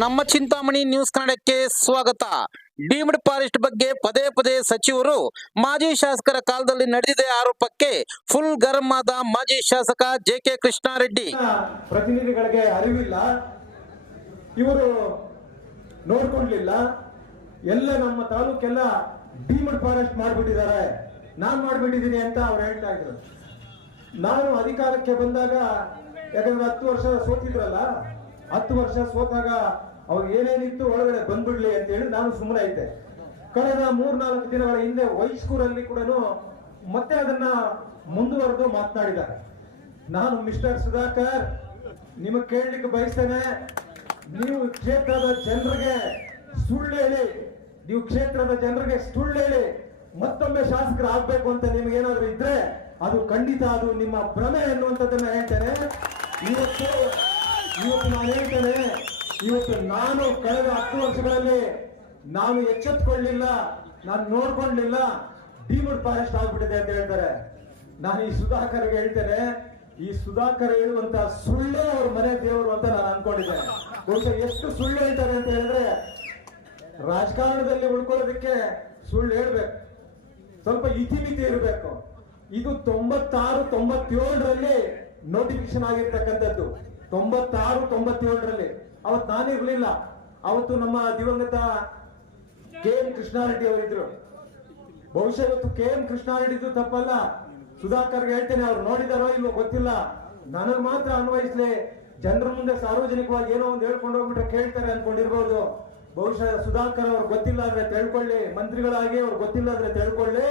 ನಮ್ಮ ಚಿಂತಾಮಣಿ ನ್ಯೂಸ್ ಕನ್ನಡಕ್ಕೆ ಸ್ವಾಗತ. ಡೀಮ್ಡ್ ಫಾರೆಸ್ಟ್ ಬಗ್ಗೆ ಪದೇ ಪದೇ ಸಚಿವರು ಮಾಜಿ ಶಾಸಕರ ಕಾಲದಲ್ಲಿ ನಡೆದಿದೆ ಆರೋಪಕ್ಕೆ ಫುಲ್ ಗರಂ ಆದ ಮಾಜಿ ಶಾಸಕ ಜೆ.ಕೆ. ಕೃಷ್ಣಾರೆಡ್ಡಿ. ಪ್ರತಿನಿಧಿಗಳಿಗೆ ಅರಿವಿಲ್ಲ, ಇವರು ನೋಡ್ಕೊಂಡ್ಲಿಲ್ಲ, ಎಲ್ಲ ನಮ್ಮ ತಾಲೂಕೆಲ್ಲ ಡೀಮ್ಡ್ ಫಾರೆಸ್ಟ್ ಮಾಡ್ಬಿಟ್ಟಿದ್ದಾರೆ, ನಾನ್ ಮಾಡ್ಬಿಟ್ಟಿದ್ದೀನಿ ಅಂತ ಅವ್ರು ಹೇಳ್ತಾ ಇದ್ರು. ನಾನು ಅಧಿಕಾರಕ್ಕೆ ಬಂದಾಗ, ಯಾಕಂದ್ರೆ 10 ವರ್ಷ ಸೋತಿದ್ರಲ್ಲ, 10 ವರ್ಷ ಸೋತಾಗ ಅವ್ರಿಗೆ ಏನೇನಿತ್ತು ಒಳಗಡೆ ಬಂದ್ಬಿಡ್ಲಿ ಅಂತ ಹೇಳಿ ನಾನು ಸುಮ್ಮನೆ ಐತೆ. ಕಳೆದ 3-4 ದಿನಗಳ ಹಿಂದೆ ವೈಸ್ಕೂರಲ್ಲಿ ಕೂಡ ಮತ್ತೆ ಅದನ್ನ ಮುಂದುವರೆದು ಮಾತನಾಡಿದ್ದಾರೆ. ನಾನು ಮಿಸ್ಟರ್ ಸುಧಾಕರ್ ನಿಮಗೆ ಕೇಳಲಿಕ್ಕೆ ಬಯಸ್ತೇನೆ, ನೀವು ಕ್ಷೇತ್ರದ ಜನರಿಗೆ ಸುಳ್ಳು ಹೇಳಿ, ಮತ್ತೊಮ್ಮೆ ಶಾಸಕರು ಆಗ್ಬೇಕು ಅಂತ ನಿಮ್ಗೆ ಏನಾದ್ರು ಇದ್ರೆ ಅದು ಖಂಡಿತ ಅದು ನಿಮ್ಮ ಭ್ರಮೆ ಅನ್ನುವಂಥದ್ದನ್ನ ಹೇಳ್ತೇನೆ. ಇವತ್ತು ನಾನು ಕಳೆದ 10 ವರ್ಷಗಳಲ್ಲಿ ನಾನು ಎಚ್ಚೆತ್ತುಕೊಳ್ಳಲಿಲ್ಲ, ನಾನು ನೋಡ್ಕೊಳ್ಳಲಿಲ್ಲ, ಡೀಮ್ಡ್ ಫಾರೆಸ್ಟ್ ಆಗ್ಬಿಟ್ಟಿದೆ ಅಂತ ಹೇಳ್ತಾರೆ. ನಾನು ಈ ಸುಧಾಕರ್ಗೆ ಹೇಳ್ತೇನೆ, ಈ ಸುಧಾಕರ್ ಹೇಳುವಂತ ಸುಳ್ಳೇ ಅವ್ರ ಮನೆ ದೇವರು ಅಂತ ನಾನು ಅನ್ಕೊಂಡಿದ್ದೇನೆ. ಬಹುಶಃ ಎಷ್ಟು ಸುಳ್ಳು ಹೇಳ್ತಾರೆ ಅಂತ ಹೇಳಿದ್ರೆ, ರಾಜಕಾರಣದಲ್ಲಿ ಉಳ್ಕೊಳ್ಳೋದಕ್ಕೆ ಸುಳ್ಳು ಹೇಳ್ಬೇಕು, ಸ್ವಲ್ಪ ಇತಿಮಿತಿ ಇರಬೇಕು. ಇದು 96-97ರಲ್ಲಿ ನೋಟಿಫಿಕೇಶನ್ ಆಗಿರ್ತಕ್ಕಂಥದ್ದು. 96-97ರಲ್ಲಿ ಅವತ್ತು ನಾನಿರ್ಲಿಲ್ಲ. ಅವತ್ತು ನಮ್ಮ ದಿವಂಗತ ಕೆ.ಎಂ. ಕೃಷ್ಣಾರೆಡ್ಡಿ ಅವರಿದ್ರು. ಬಹುಶಃ ಇವತ್ತು ಕೆ.ಎಂ. ಕೃಷ್ಣಾರೆಡ್ಡಿದು ತಪ್ಪಲ್ಲ, ಸುಧಾಕರ್ಗೆ ಹೇಳ್ತೇನೆ, ಅವ್ರು ನೋಡಿದಾರೋ ಇಲ್ವೋ ಗೊತ್ತಿಲ್ಲ, ನನಗ್ ಮಾತ್ರ ಅನ್ವಯಿಸ್ಲಿ, ಜನರ ಮುಂದೆ ಸಾರ್ವಜನಿಕವಾಗಿ ಏನೋ ಒಂದು ಹೇಳ್ಕೊಂಡು ಹೋಗ್ಬಿಟ್ರೆ ಕೇಳ್ತಾರೆ ಅನ್ಕೊಂಡಿರ್ಬೋದು. ಬಹುಶಃ ಸುಧಾಕರ್ ಅವ್ರು ಗೊತ್ತಿಲ್ಲ ಅಂದ್ರೆ ತಿಳ್ಕೊಳ್ಳಿ, ಮಂತ್ರಿಗಳಾಗಿ ಅವ್ರು ಗೊತ್ತಿಲ್ಲ ಅಂದ್ರೆ ತಿಳ್ಕೊಳ್ಳಿ,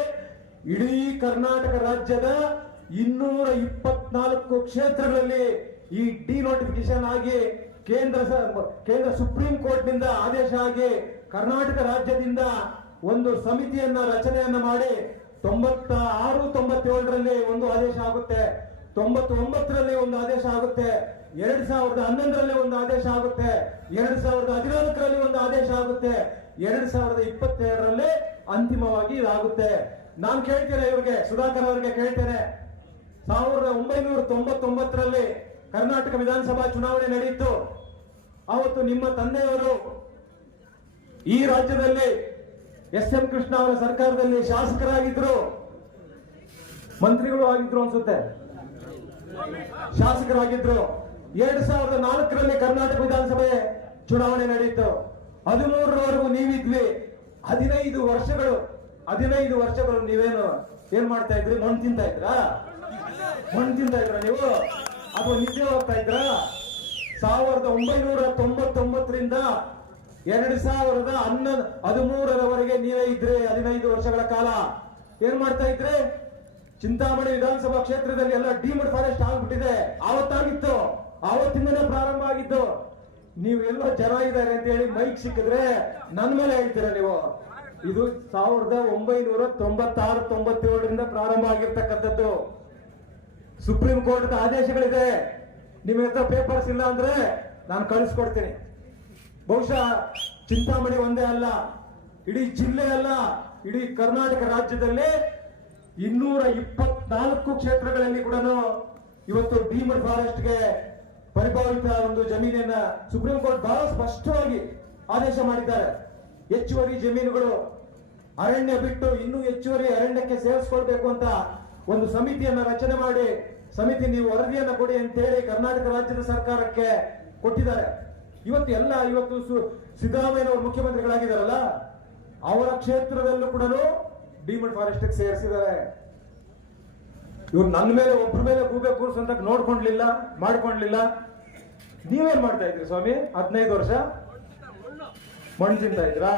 ಇಡೀ ಕರ್ನಾಟಕ ರಾಜ್ಯದ 224 ಕ್ಷೇತ್ರಗಳಲ್ಲಿ ಈ ಡಿನೋಟಿಫಿಕೇಶನ್ ಆಗಿ ಕೇಂದ್ರ ಸುಪ್ರೀಂ ಕೋರ್ಟ್ ನಿಂದ ಆದೇಶ ಆಗಿ ಕರ್ನಾಟಕ ರಾಜ್ಯದಿಂದ ಒಂದು ಸಮಿತಿಯನ್ನ ರಚನೆಯನ್ನ ಮಾಡಿ 96-97ರಲ್ಲಿ ಒಂದು ಆದೇಶ ಆಗುತ್ತೆ, 99ರಲ್ಲಿ ಒಂದು ಆದೇಶ ಆಗುತ್ತೆ, 2011ರಲ್ಲಿ ಒಂದು ಆದೇಶ ಆಗುತ್ತೆ, 2014ರಲ್ಲಿ ಒಂದು ಆದೇಶ ಆಗುತ್ತೆ, 2022ರಲ್ಲಿ ಅಂತಿಮವಾಗಿ ಇದಾಗುತ್ತೆ. ನಾನು ಕೇಳ್ತೇನೆ ಇವ್ರಿಗೆ, ಸುಧಾಕರ್ ಅವರಿಗೆ ಕೇಳ್ತೇನೆ, 1999ರಲ್ಲಿ ಕರ್ನಾಟಕ ವಿಧಾನಸಭಾ ಚುನಾವಣೆ ನಡೆಯಿತು. ಅವತ್ತು ನಿಮ್ಮ ತಂದೆಯವರು ಈ ರಾಜ್ಯದಲ್ಲಿ ಎಸ್.ಎಂ. ಕೃಷ್ಣ ಅವರ ಸರ್ಕಾರದಲ್ಲಿ ಶಾಸಕರಾಗಿದ್ರು, ಮಂತ್ರಿಗಳು ಆಗಿದ್ರು ಅನ್ಸುತ್ತೆ, ಶಾಸಕರಾಗಿದ್ರು. 2004ರಲ್ಲಿ ಕರ್ನಾಟಕ ವಿಧಾನಸಭೆ ಚುನಾವಣೆ ನಡೆಯಿತು. 13ರವರೆಗೂ ನೀವಿದ್ವಿ. 15 ವರ್ಷಗಳು ನೀವೇನು ಏನ್ ಮಾಡ್ತಾ ಇದ್ರಿ? ಮಣ್ಣು ತಿಂತಾ ಇದ್ರಾ ನೀವು? ಅಥವಾ ನಿದ್ದೆ ಹೋಗ್ತಾ ಇದ್ರ? 1999ರಿಂದ 2013ರವರೆಗೆ ನೀವೇ ಇದ್ರಿ. 15 ವರ್ಷಗಳ ಕಾಲ ಏನ್ ಮಾಡ್ತಾ ಇದ್ರಿ? ಚಿಂತಾಮಣಿ ವಿಧಾನಸಭಾ ಕ್ಷೇತ್ರದಲ್ಲಿ ಎಲ್ಲ ಡೀಮ್ಡ್ ಫಾರೆಸ್ಟ್ ಆಗ್ಬಿಟ್ಟಿದೆ. ಆವತ್ತಾಗಿತ್ತು, ಆವತ್ತಿಂದನೇ ಪ್ರಾರಂಭ ಆಗಿತ್ತು. ನೀವು ಎಲ್ಲೋ ಜನ ಇದ್ದಾರೆ ಅಂತ ಹೇಳಿ ಮೈಕ್ ಸಿಕ್ಕಿದ್ರೆ ನನ್ನ ಮೇಲೆ ಹೇಳ್ತೀರ ನೀವು. ಇದು 1996-97ರಿಂದ ಪ್ರಾರಂಭ ಆಗಿರ್ತಕ್ಕಂಥದ್ದು. ಸುಪ್ರೀಂ ಕೋರ್ಟ್ ಆದೇಶಗಳಿದೆ. ನಿಮ್ಮ ಹತ್ರ ಪೇಪರ್ಸ್ ಇಲ್ಲ ಅಂದ್ರೆ ನಾನು ಕಳಿಸ್ಕೊಡ್ತೀನಿ. ಬಹುಶಃ ಚಿಂತಾಮಣಿ ಒಂದೇ ಅಲ್ಲ, ಇಡೀ ಜಿಲ್ಲೆ ಅಲ್ಲ, ಇಡೀ ಕರ್ನಾಟಕ ರಾಜ್ಯದಲ್ಲಿ 224 ಕ್ಷೇತ್ರಗಳಲ್ಲಿ ಕೂಡ ಇವತ್ತು ಡೀಮ್ಡ್ ಫಾರೆಸ್ಟ್ಗೆ ಪರಿಪಾಲಿತ ಒಂದು ಜಮೀನನ್ನ ಸುಪ್ರೀಂ ಕೋರ್ಟ್ ಬಹಳ ಸ್ಪಷ್ಟವಾಗಿ ಆದೇಶ ಮಾಡಿದ್ದಾರೆ. ಹೆಚ್ಚುವರಿ ಜಮೀನುಗಳು ಅರಣ್ಯ ಬಿಟ್ಟು ಇನ್ನೂ ಹೆಚ್ಚುವರಿ ಅರಣ್ಯಕ್ಕೆ ಸೇರಿಸ್ಕೊಳ್ಬೇಕು ಅಂತ ಒಂದು ಸಮಿತಿಯನ್ನ ರಚನೆ ಮಾಡಿ, ಸಮಿತಿ ನೀವು ವರದಿಯನ್ನ ಕೊಡಿ ಅಂತೇಳಿ ಕರ್ನಾಟಕ ರಾಜ್ಯದ ಸರ್ಕಾರಕ್ಕೆ ಕೊಟ್ಟಿದ್ದಾರೆ. ಇವತ್ತು ಸಿದ್ದರಾಮಯ್ಯ ಅವರು ಮುಖ್ಯಮಂತ್ರಿಗಳಾಗಿದ್ದಾರಲ್ಲ, ಅವರ ಕ್ಷೇತ್ರದಲ್ಲೂ ಕೂಡ ಡೀಮ್ಡ್ ಫಾರೆಸ್ಟ್ ಸೇರಿಸಿದ್ದಾರೆ. ಇವ್ರು ನನ್ನ ಮೇಲೆ ಒಬ್ಬರ ಮೇಲೆ ಗೂಬೆ ಕೂರಿಸಂತ ಮಾಡ್ಕೊಂಡ್ಲಿಲ್ಲ. ನೀವೇನ್ ಮಾಡ್ತಾ ಇದ್ರಿ ಸ್ವಾಮಿ? 15 ವರ್ಷ ಮಣ್ಣು ತಿಂತಾ ಇದ್ರಾ?